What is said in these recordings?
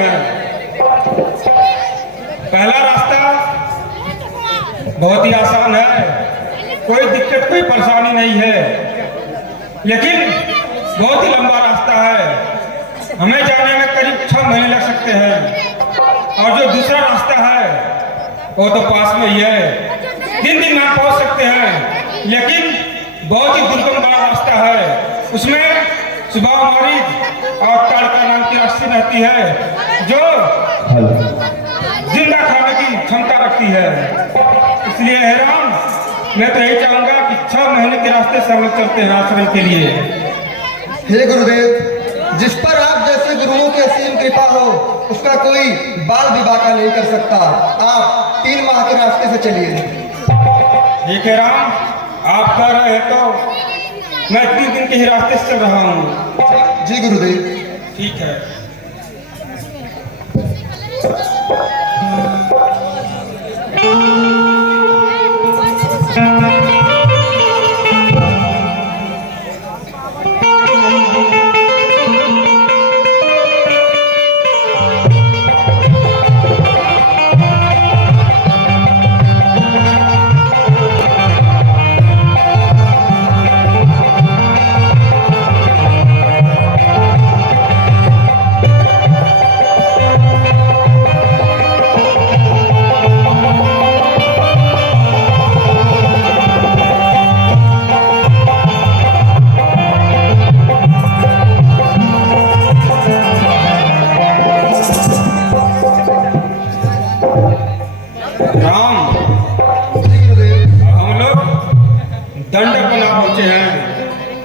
हैं। पहला रास्ता बहुत ही आसान है, कोई दिक्कत कोई परेशानी नहीं है, लेकिन बहुत ही लंबा रास्ता है, हमें जाने में करीब 6 महीने लग सकते हैं। और जो दूसरा रास्ता है वो तो पास में ही है, 3 दिन में हम पहुंच सकते हैं, लेकिन बहुत ही दुर्गम बड़ा रास्ता है। उसमें सुबह मरीज और ताड़का नाम की रस्सी रहती है जो जिंदा खाने की क्षमता रखती है। इसलिए हे राम, मैं तो यही चाहूंगा कि 6 महीने के रास्ते से हम लोग चलते हैं आश्रम के लिए। हे गुरुदेव, जिस पर आप जैसे गुरुओं की असीम कृपा हो उसका कोई बाल भी बाका नहीं कर सकता। आप 3 माह के रास्ते से चलिए। ठीक है राम, आप कह रहे हैं तो मैं 3 दिन के ही रास्ते से चल रहा हूँ। जी गुरुदेव। ठीक है।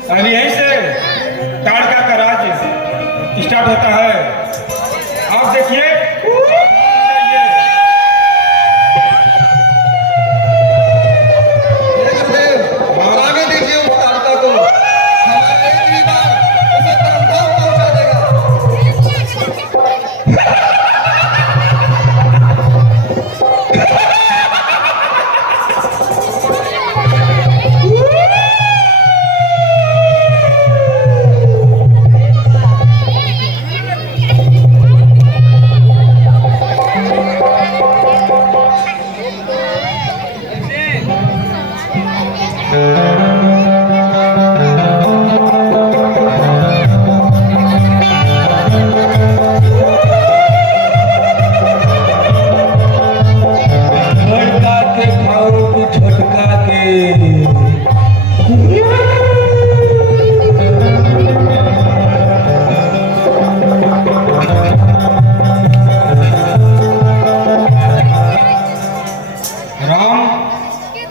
अभी यहीं से ताड़का का राज्य स्टार्ट होता है। आप देखिए आगे दीजिए उस ताड़का को, हमारा एक ही बार उसे परमधाम पहुंचा देगा।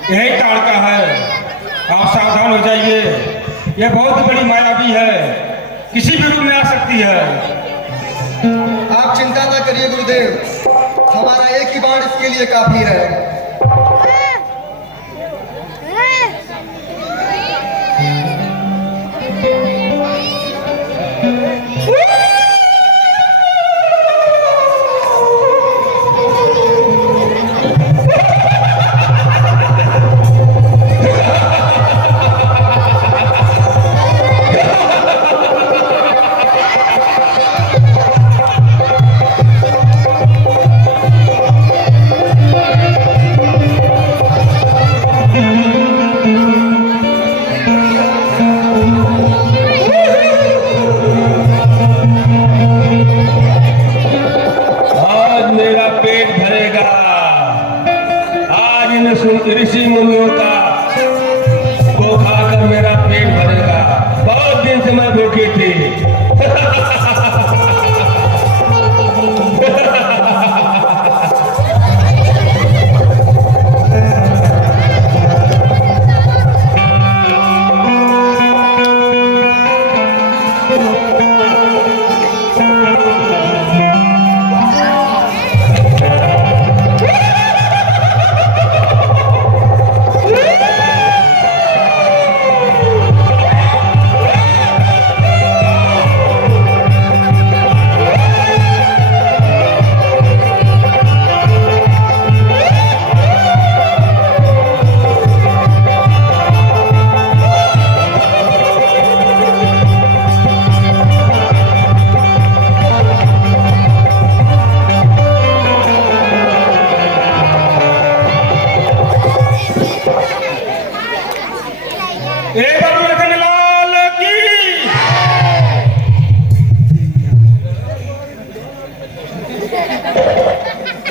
यही ताड़का है, आप सावधान हो जाइए। यह बहुत बड़ी मायावी है, किसी भी रूप में आ सकती है। आप चिंता न करिए गुरुदेव, हमारा एक ही बाण इसके लिए काफी है।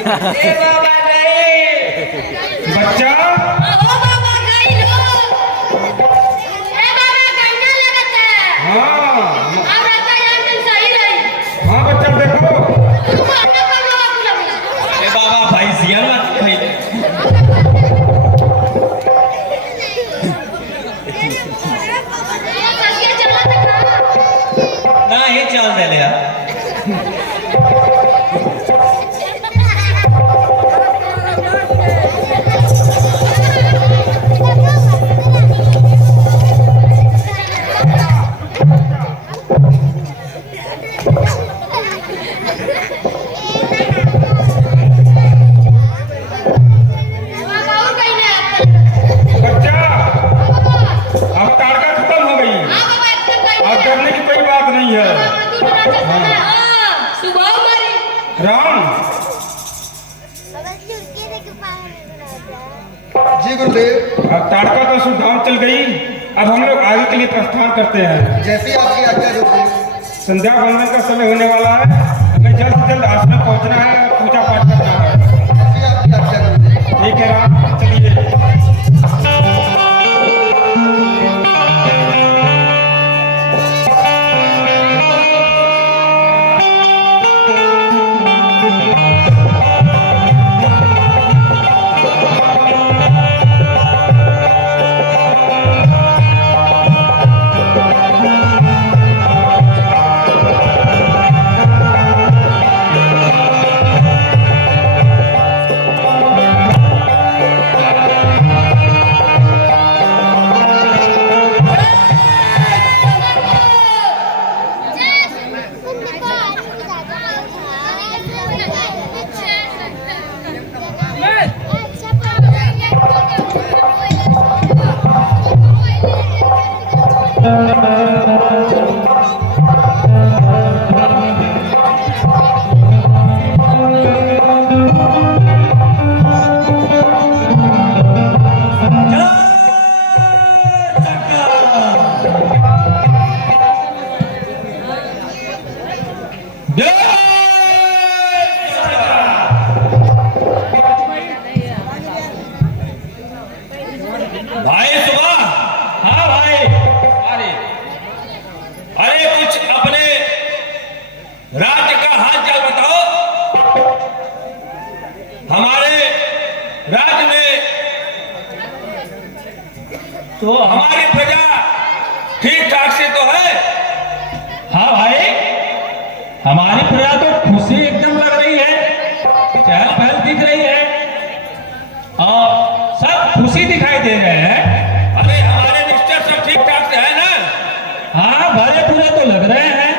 ए बाबा गए। बच्चा ओ बाबा गई लो। ए बाबा गन्ना लगत है। हाँ अब रहता यार तुम सही रही। हाँ बच्चा देखो तुम अन्ना कर लो आप लोग। ए बाबा भाई सिया मत भाई। ससिया चला था। ना ही चल दे ले यार। बाबा और कहीं ना आपका। बच्चा अब ताड़का खत्म हो गई, हां बाबा एकदम कहीं। अब डरने की कोई बात नहीं है। तू डरा चलता है। हां सुबह मरी। राम जी गुरुदेव, अब ताड़का तो सुधाम चल गई, अब हम लोग आगे के लिए प्रस्थान करते हैं। जैसी आपकी आज्ञा गुरुदेव। संध्या वंदन का समय होने वाला है, हमें जल्द से जल्द आश्रम पहुंचना है, पूजा पाठ करना है। जैसी आपकी आज्ञा गुरुदेव। ठीक है राम, चलिए। भाई सुबह। हाँ भाई। अरे अरे कुछ अपने राज्य का हाल चाल बताओ। हमारे राज्य में तो हमारी प्रजा ठीक ठाक से तो है। हाँ भाई, हमारी प्रजा तो खुशी एकदम लग रही है, चहल पहल दिख रही है और सब खुशी दिखाई दे रहे हैं। अरे हमारे मिनिस्टर सब ठीक ठाक से है ना? हाँ भरे पूरे तो लग रहे हैं,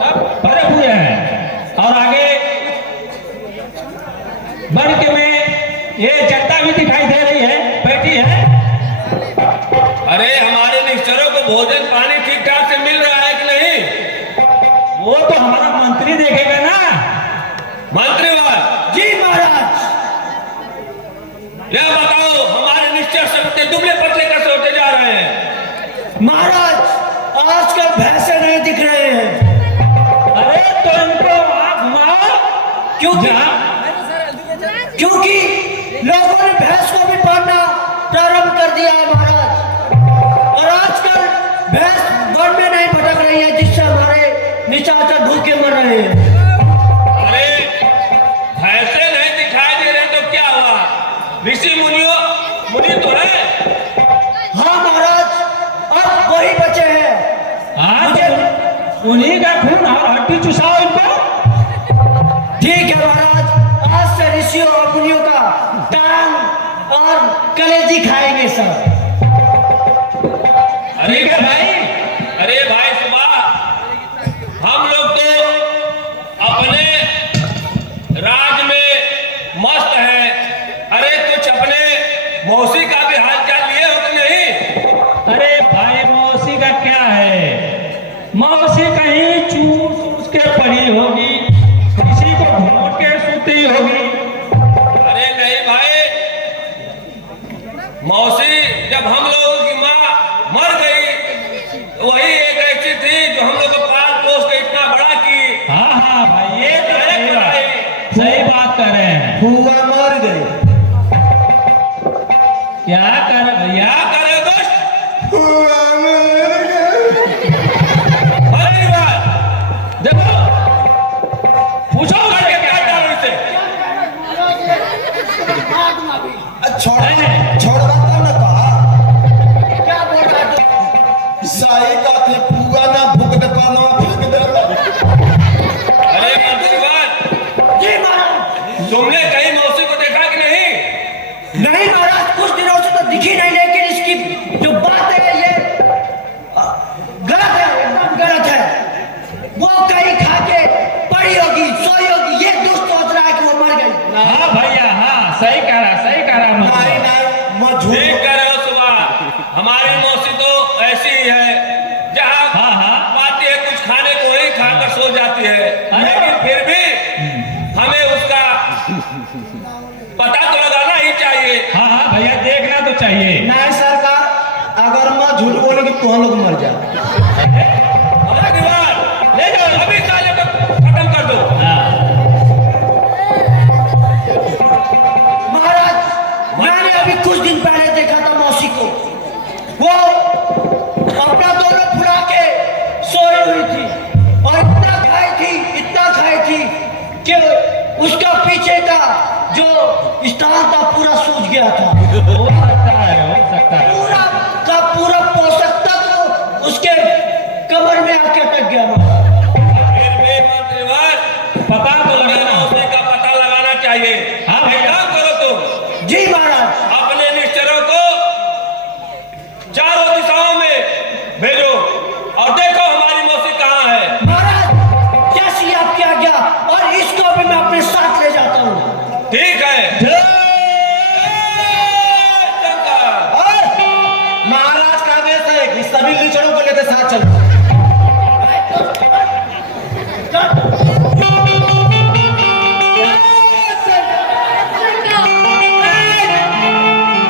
सब भरे पूरे हैं। और आगे बढ़ के में ये जनता भी दिखाई दे रही है, बैठी है। अरे हमारे मिनिस्टरों को भोजन पानी ठीक ठाक से मिल रहा है कि नहीं? वो तो हमारा मंत्री देखेगा ना। मंत्रीवाल जी महाराज। यह बताओ हमारे निश्चय सबके दुबले पतले कैसे होते जा रहे हैं? महाराज आजकल भैंसे नहीं दिख रहे हैं। अरे तो इनको वहां घुमाओ। क्योंकि लोगों ने भैंस को भी पालना प्रारंभ कर दिया है महाराज, और आजकल भैंस वन में नहीं भटक रही है, जिससे हमारे निशाचर भूखे मर रहे हैं। अरे भैंसे नहीं दिखाई दे रहे तो क्या हुआ? ऋषि मुनि तो है। हाँ महाराज, अब वही बचे हैं। मुझे उन्हीं का खून और हड्डी चुसाओ इनको। ठीक है महाराज, आज से ऋषियों और मुनियों का टांग और कलेजी खाएंगे सब। अरे भाई, अरे भाई सुबह, हम लोग तो अपने राज में मस्त हैं। अरे कुछ अपने मौसी का भी हाल चाल लिए हो कि नहीं? अरे भाई मौसी का क्या है, मौसी कहीं चूस के पड़ी होगी, किसी को घूट के सूती होगी। अरे नहीं भाई, मौसी जब हम लोगों की माँ मर गई तो वही एक ऐसी थी जो हम लोग को पाल पोस के इतना बड़ा की। हाँ हाँ भाई, ये तो अरे सही बात। भाई, सही बात कर रहे हैं। फुआ मर गई। क्या कर भैया करे दोस्त? अरे बात देखो, पूछो करके क्या डालो इसे। छोड़ छोड़ बात ना कहा क्या बोल रहा तू? सही का थे फुआ ना भूख दे पाना फेंक दे। अरे मंत्रीवान, जी महाराज। तुमने कहीं मौसी को देखा कि नहीं? नहीं महाराज, कुछ दिनों से तो दिखी नहीं, लेकिन इसकी जो बात है ये गलत है, एकदम गलत है। वो कहीं खा के पड़ी होगी, सोई होगी, ये दोस्त सोच रहा है कि वो मर गई। हाँ भैया, हाँ सही कह रहा नहीं नहीं मैं झूठ ठीक कह रहे हो सुबह। हमारी मौसी तो ऐसी ही है, जहाँ पाती है कुछ खाने को वही खाकर सो जाती है, लेकिन फिर भी हमें उसका पता तो लगाना ही चाहिए। हाँ हाँ भैया, देखना तो चाहिए। नहीं सरकार, अगर मैं झूठ बोलेगी तो हम लोग मर जाए। हमारे दीवार ले जाओ, अभी साले को खत्म कर दो। महाराज, मैंने अभी कुछ दिन पहले देखा था मौसी को। वो अपना दोनों फुला के सोई हुई थी और इतना खाई थी कि उसका पीछे का जो स्थान था पूरा सूज गया था। हो सकता है। पूरा का पूरा पोषक तत्व उसके कमर में आके अटक गया। फिर भी मंत्रीवार, पता तो लगाना, उसी का पता लगाना चाहिए। हाँ भैया, काम करो तुम। जी महाराज। अपने निश्चरों को चारों दिशाओं में भेजो और देखो हमारी मौसी कहाँ है। महाराज, जैसी आपकी आज्ञा, और इसको भी मैं अपने साथ ले जाता हूँ। ठीक है। महाराज का आदेश है कि सभी लीचड़ों को लेकर साथ चलो।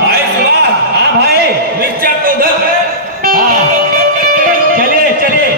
भाई सुबह, हाँ भाई, निश्चय तो उधर है। हाँ, चलिए चलिए।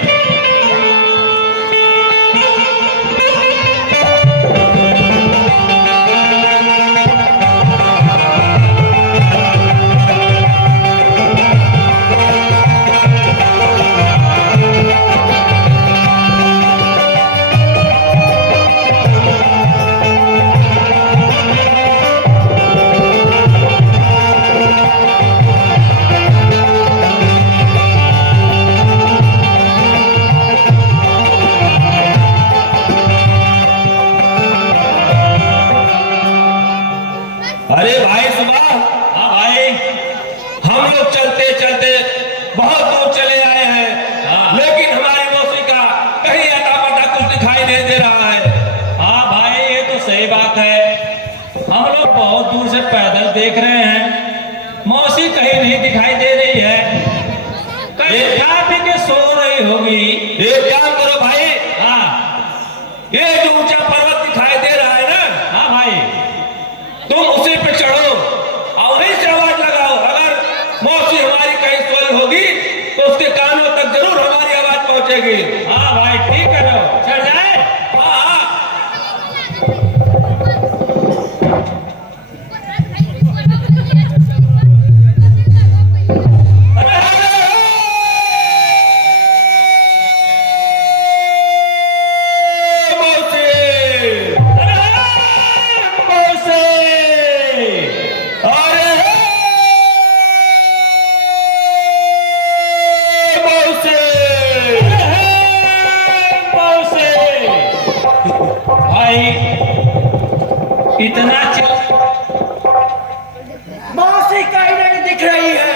अरे भाई सुबह, हाँ भाई, हम लोग चलते चलते बहुत दूर चले आए हैं, लेकिन हमारी मौसी का कहीं अता पता कुछ दिखाई नहीं दे रहा है। हाँ भाई, ये तो सही बात है। हम लोग बहुत दूर से पैदल देख रहे हैं, मौसी कहीं नहीं दिखाई दे रही है। कहीं खा पी के सो रही होगी। एक काम करो भाई, हाँ, ये जो ऊंचा पर्वत दिखाई दे रहा है ना, हाँ भाई, तुम उसी पे चढ़ो और वहीं से आवाज लगाओ। अगर मौसी हमारी कहीं सोई होगी तो उसके कानों तक जरूर हमारी आवाज पहुंचेगी। हाँ भाई, ठीक है, चढ़ जाए। हाँ हाँ। इतना मौसी कहीं नहीं दिख रही है,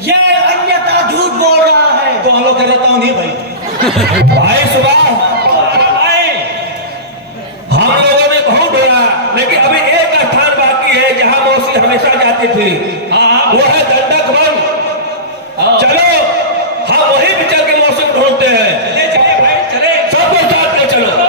ये अन्यथा झूठ बोल रहा है। तो हम लोग कहता हूँ नहीं भाई। भाई सुबह, भाई, हम लोगों ने बहुत ढूंढा, लेकिन अभी एक स्थान बाकी है जहाँ मौसी हमेशा जाती थी। वो है दंडक वन। चलो हम वहीं भी चल के मौसी को ढूंढते हैं। चलिए भाई, चले, सब लोग साथ में चलो।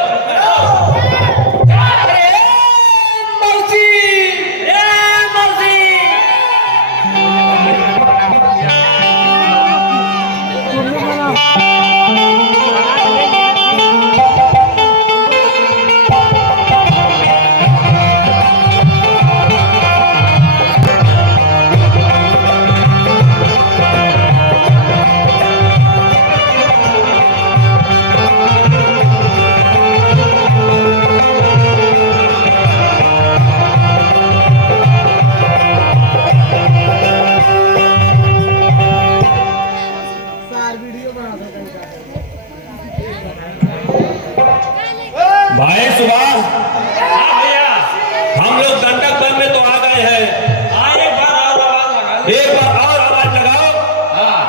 आए हैं। हाँ, एक बार और आवाज लगा दो। एक बार और आवाज लगाओ, हाँ,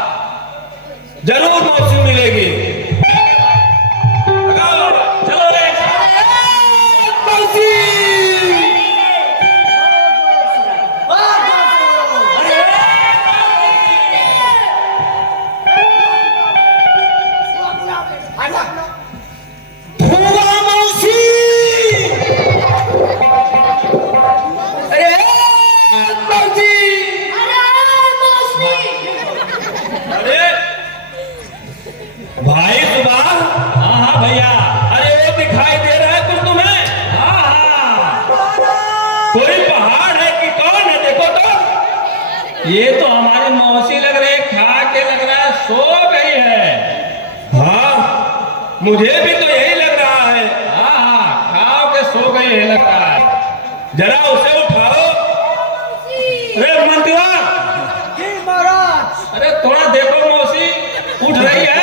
जरूर मौसी मिलेगी। लगाओ आवाज। चलो रे। मौसी! धुआं मौसी! अरे मौसी! अरे भाई सुबह, हाँ हाँ भैया। अरे वो दिखाई दे रहा है कुछ तुम्हें? हाँ हाँ, कोई पहाड़ है कि कौन है? देखो तो। ये तो हमारी मौसी लग रही है, खा के लग रहा है सो गई है। हाँ, मुझे भी तो यही लग रहा है। हाँ हाँ, खाओ के सो गई है लग रहा है। जरा उसे उठाओ। अरे मंत्रिवा, जी महाराज। अरे थोड़ा देखो, मौसी उठ रही है।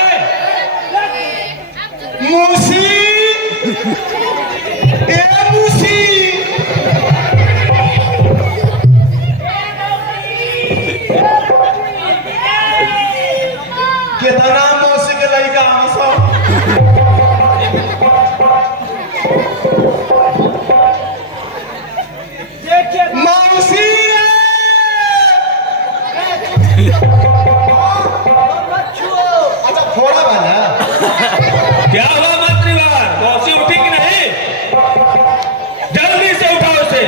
मौसी, ए मौसी, कितना मौसी के लड़का हम सब। मौसी अच्छा थोड़ा बना। क्या हुआ मंत्रीवार? मौसी उठी कि नहीं? जल्दी से उठाओ उसे।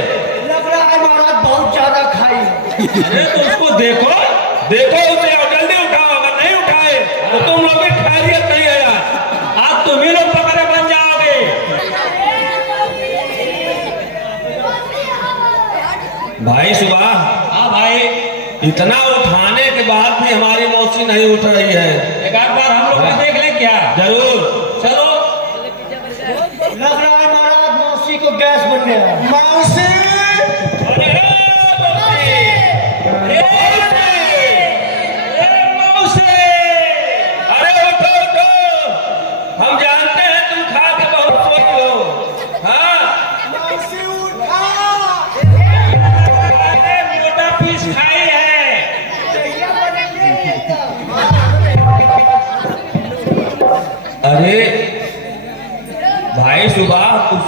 लग रहा है महाराज बहुत ज्यादा खाई। अरे तो उसको देखो। देखो उसे और जल्दी उठाओ। अगर नहीं उठाए तो तुम लोग की खैरियत नहीं है यार। आज तुम ही लोग पकड़े बन जाओगे। भाई सुबह, हाँ भाई, इतना उठाने के बाद भी हमारी मौसी नहीं उठ रही है। एक आध बार हम लोग को देख ले क्या? जरूर। चलो। लग रहा है महाराज मौसी को गैस बन गया। मौसी, अरे मौसी! अरे उठो उठो, हम जानते हैं तुम खा के बहुत सोच हो। हाँ, मौसी उठा। अरे मोटा पीस खाई है। अरे भाई सुबह, कुछ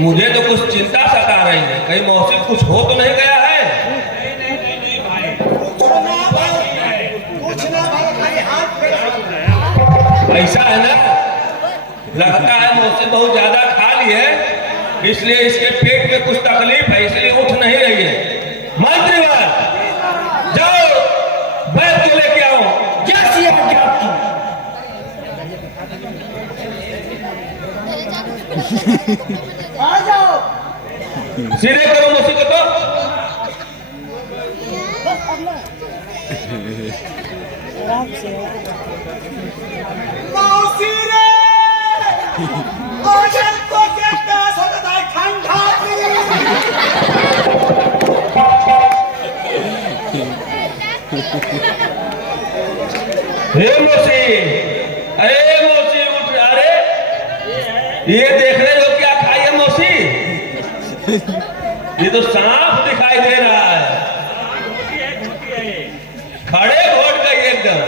मुझे तो कुछ चिंता सता रही है। कहीं मौसी कुछ हो तो नहीं गया है? ऐसा है ना, लगता है मौसी बहुत ज्यादा खा ली है, इसलिए इसके पेट में कुछ तकलीफ है, इसलिए उठ नहीं रही है। मंत्रीवार, जाओ बैठ के लेके आओ। जैसी आज्ञा आपकी। आ जाओ। सीधे करो मौसी को तो। मौसी रे, भोजन को देखता सकता है ठंडा हे मौसी, अरे मौसी उठ। अरे ये देख रहे हो क्या खाई है मौसी? ये तो सांप दिखाई दे रहा है। खड़े घोट गई एकदम।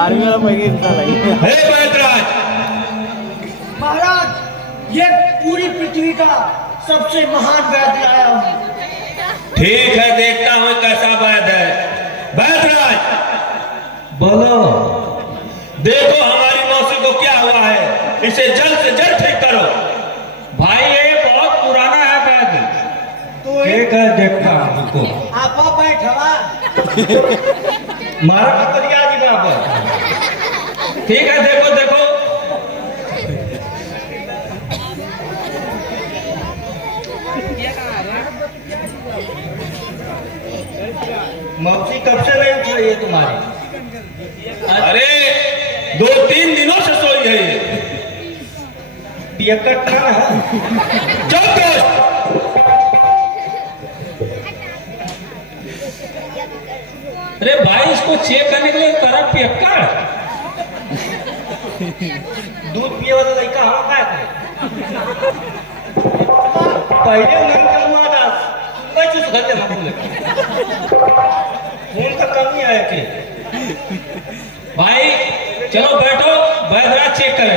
आर्मी वाला पैकेट इतना लगी। हे बैतराज, महाराज ये पूरी पृथ्वी का सबसे महान वैद्य लाया हूँ। ठीक है, देखता हूँ कैसा वैद्य है। बैतराज, बोलो। देखो हमारी मौसी को क्या हुआ है, इसे जल्द से जल्द ठीक करो। भाई ये बहुत पुराना है वैद्य। तो ठीक है, देखता हूँ तुमको। आपा बैठवा। मारा करिया जी बराबर। ठीक है, देखो देखो। मौसी कब से नहीं उठ रही है तुम्हारी? अरे 2-3 दिनों से सोई है ये। पियक्कड़ है। चुप दोस्त, अरे भाई इसको चेक करने के लिए तरह पियक्कड़ दूध पिए वाला लड़का हम का है पहले नहीं कलमा दास मैं चुस घर ले माकूले खून का कमी है कि भाई चलो बैठो वैधराज चेक करे।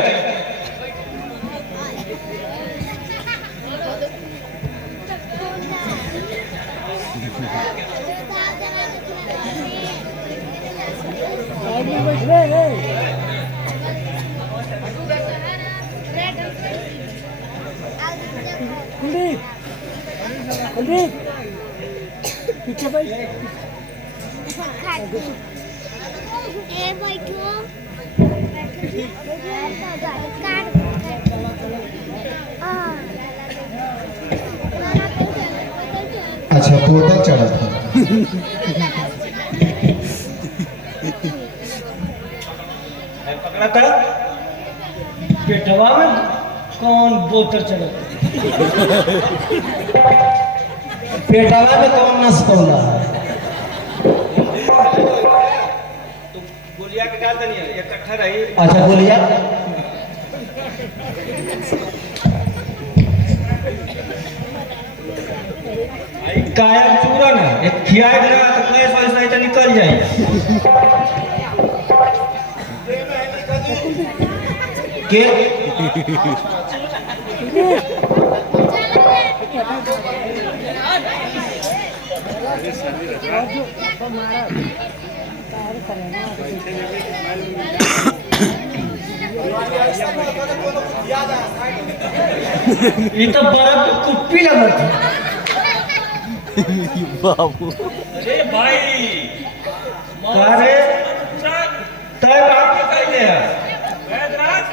पीछे बैठ ए बैठो अच्छा पोर्टल चढ़ा था। पकड़ा था पेटवा में कौन बोतल चला पेटवा में कौन नस पौला तो गोलिया के डाल दनी इकट्ठा रही। अच्छा गोलिया कायम चूरन है एक खियाए ना तो कैसे वैसे तो निकल जाए। के ये तो बर्फ की कुप्पी लगत है बाबू अरे भाई अरे तय कहाँ फंस गई है वैधराज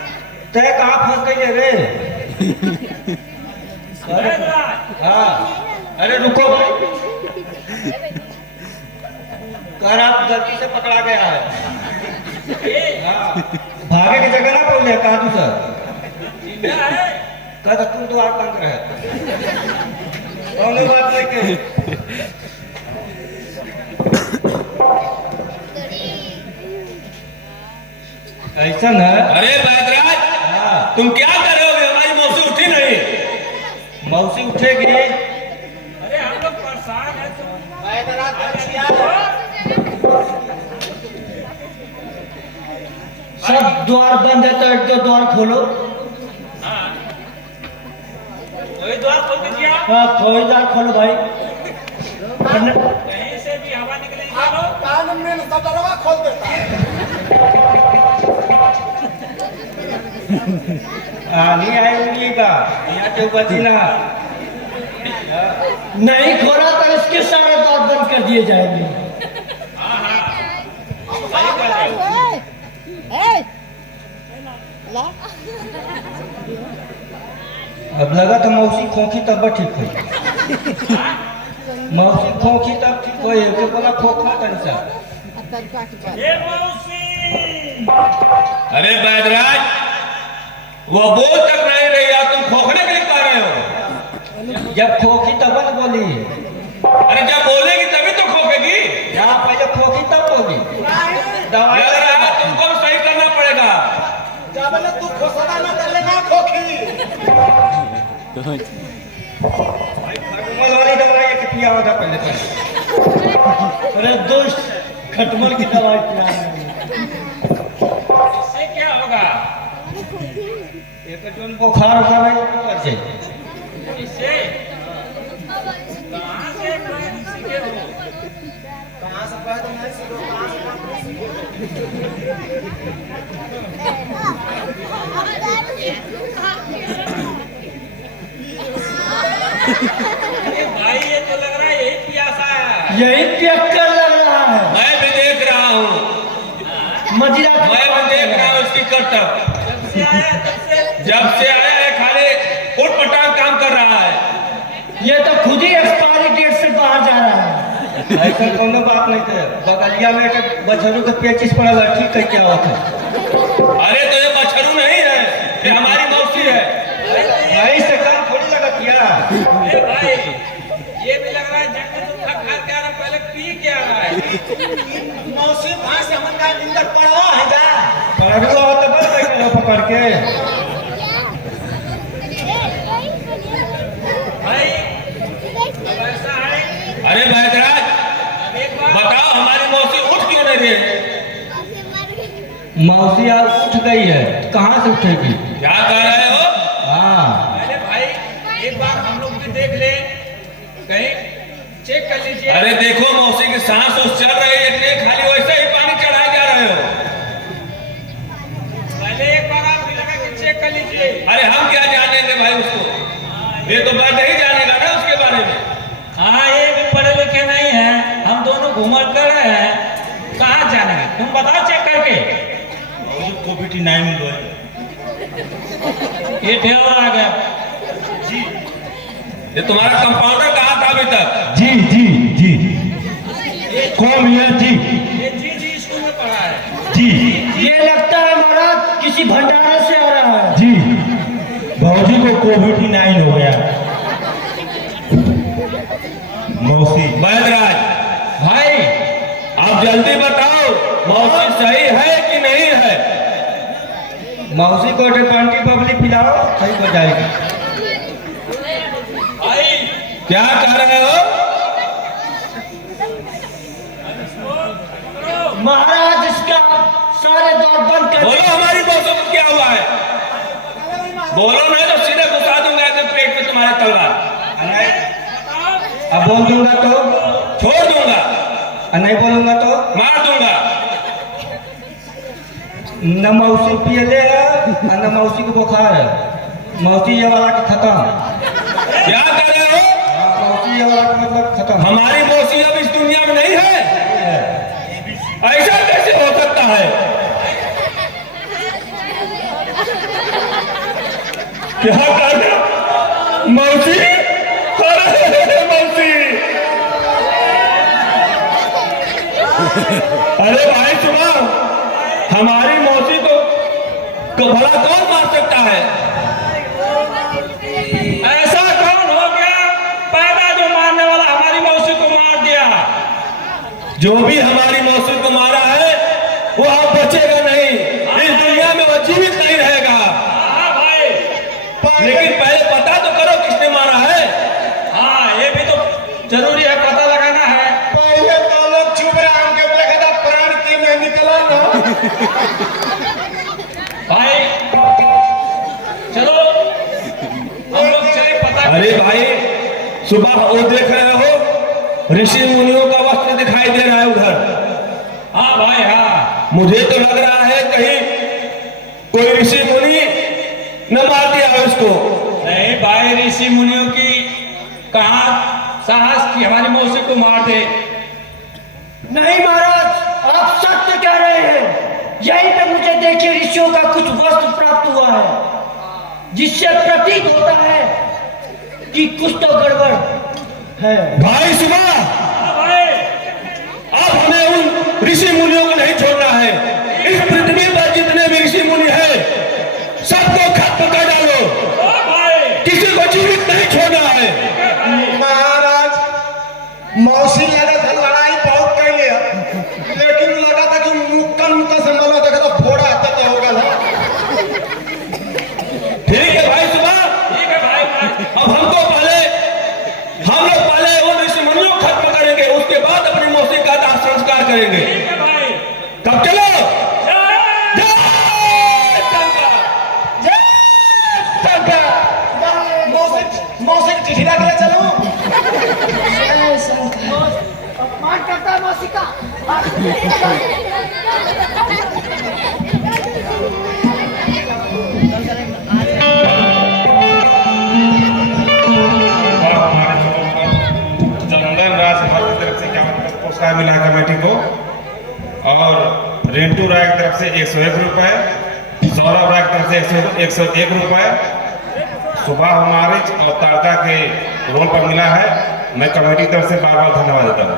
तय कहाँ फंस गई है रे वैधराज हाँ अरे रुको भाई कर आप गलती से पकड़ा गया है। हाँ भागे की जगह ना बोल कादू सर क्या है कहता तुम तो आप बंद रहे कौन बात नहीं के ऐसा ना अरे वैधराज हाँ तुम क्या कर रहे हो हमारी मौसी उठी नहीं। मौसी उठेगी अरे हम लोग परेशान है सब द्वार बंद है तो एक दो द्वार खोलो। वही द्वार खोल दीजिए आप हाँ खोई द्वार खोलो भाई कहीं से भी हवा निकलेगी चलो नहीं आएंगी का यहाँ जो बची ना नहीं खोला तो इसके सारे द्वार बंद कर दिए जाएंगे। सही कर रहे हो। अब लगा तो मौसी खोखी तब ठीक हुई मौसी खोखी तब ठीक हुई के बोला खोखा तनिसा ये मौसी अरे वैधराज वो बोल तक नहीं रही आप तुम खोखने के लिए कह रहे हो। जब खोखी तब न बोली अरे जब बोलेगी तभी तो खोखेगी। यहाँ पहले खोखी तब बोली दवाई लग रहा है तुमको भी सही करना पड़ेगा। खटमल वाली दवाई के पिया होगा पहले अरे दोस्त खटमल की दवाई पिया इससे क्या होगा एक जोन बुखार उखार है तो कर जाए इससे कहाँ से ट्रेन सीखे हो। अरे भाई ये तो लग रहा है यही प्यासा है। यही पियक्कर लग रहा है मैं भी देख रहा हूँ मजीरा मैं भी देख रहा हूँ इसकी करतब जब से आया है खाली उठ पटांग काम कर रहा है। ये तो खुद ही एक्सपायरी डेट से बाहर जा रहा है। ऐसा कोनो बात नहीं थे बगलिया में एक बछरू के पेचिस पड़ा लड़की कह क्या होता है। अरे तो ये बछरू नहीं है ये हमारी मौसी है। भाई से काम थोड़ी लगा किया ए भाई ये भी लग रहा है जंगल में खा खा के आ रहा पहले पी के आ रहा है। मौसी भाई से हमन का निंदर पड़वा है जा पड़वा हो तो बस बैठे हो पकड़ के। भाई ऐसा है। अरे बैदराज, बताओ हमारी मौसी उठ क्यों नहीं रही? मौसी आज उठ गई है, कहाँ से उठेगी? क्या कह रहे हो? हाँ अरे भाई एक बार हम लोग भी देख ले, कहीं चेक कर लीजिए। अरे देखो मौसी की सांस उस चल रही है कि खाली वैसे ही पानी चढ़ाए जा रहे हो? पहले एक बार आप भी लगा के चेक कर लीजिए। अरे हम क्या जानेंगे भाई उसको, ये तो बात नहीं जानेगा ना उसके बारे में। हाँ ये भी पढ़े लिखे नहीं है, हम दोनों घूमट कर रहे हैं, कहाँ जानेंगे? तुम बताओ चेक करके। COVID-19 दो ये ड्राइवर आ गया। ये तुम्हारा कंपाउंडर कहाँ था अभी तक? जी जी जी कौन है जी? ये जी स्कूल में पढ़ा है। जी ये लगता है महाराज किसी भंडारे से आ रहा है। जी भौजी को COVID-19 हो गया। मौसी बैदराज भाई आप जल्दी बताओ मौसी सही है कि नहीं है? मौसी को डेपांटी पब्लिक पिलाओ, सही हो जाएगी। भाई क्या कह रहे हो? महाराज इसका सारे द्वार बंद कर बोलो हमारी मौसी को क्या हुआ है? बोलो नहीं तो सीधे घुसा दूंगा एकदम पेट में तुम्हारे तलवार। अब बोल दूंगा तो छोड़ दूंगा, और नहीं बोलूंगा तो मार दूंगा। न मौसी पियले है और न मौसी को बुखार है। मौसी ये वाला के खत्म। क्या कर रहे हो? मौसी ये वाला के मतलब खत्म। हमारी मौसी अब इस दुनिया में नहीं है? ऐसा कैसे हो सकता है? क्या कर रहे हो? मौसी, अरे मौसी, अरे भाई सुनो, हमारी मौसी को भला कौन मार सकता है? ऐसा कौन हो गया पैदा जो मारने वाला हमारी मौसी को मार दिया? जो भी हमारी मौसी को मारा है वो अब बचेगा नहीं, इस दुनिया में वो जीवित नहीं रहेगा। हाँ भाई, लेकिन पहले पता तो करो किसने मारा है। हाँ ये भी तो जरूरी है, पता लगाना है। पहले तो लोग चुप रहे, उनके देखा था प्राण की में निकला ना। भाई चलो हम लोग चले पता। अरे भाई सुबह वो देख रहे हो ऋषि मुनियों का वस्त्र दिखाई दे रहा है उधर। हाँ भाई हाँ, मुझे तो लग रहा है कहीं कोई ऋषि मुनि न मार दिया है उसको। नहीं भाई ऋषि मुनियों की कहा साहस की हमारी मौसी को मार दे। नहीं महाराज आप सत्य कह रहे हैं। यहीं पे मुझे देखिए ऋषियों का कुछ वस्त्र प्राप्त हुआ है, जिससे प्रतीत होता है कि कुछ तो गड़बड़ है। भाई सुबह हाँ भाई, अब हमें उन ऋषि मुनियों को नहीं छोड़ना है। इस पृथ्वी पर जितने भी ऋषि मुनि हैं सबको खत्म कर डालो, हाँ भाई, किसी को जीवित नहीं छोड़ना है। महाराज मौसी लगा था लड़ाई बहुत कैले, लेकिन लगा था कि मुक्का से माला देखा था फोड़ा तक होगा था। ठीक है भाई सुबह, ठीक है भाई भाई। अब हम लोग पहले उन ऋषि मुनियों को खत्म करेंगे, उसके बाद अपनी मौसी का दाह संस्कार करेंगे। ठीक है भाई, तब चलो। जय जय शंकर। मौसी की चिट्ठी रख ले चलो। अपमान करता है मौसी का। जलंधर राज की तरफ से क्या पुरस्कार मिला कमेटी को, और रेंटू राय की तरफ से 101 रुपए, सौरभ राय की तरफ से 101 रुपए, सुबह हमारे और तारका के रोल पर मिला है। मैं कमेटी की तरफ से बार बार धन्यवाद देता हूँ।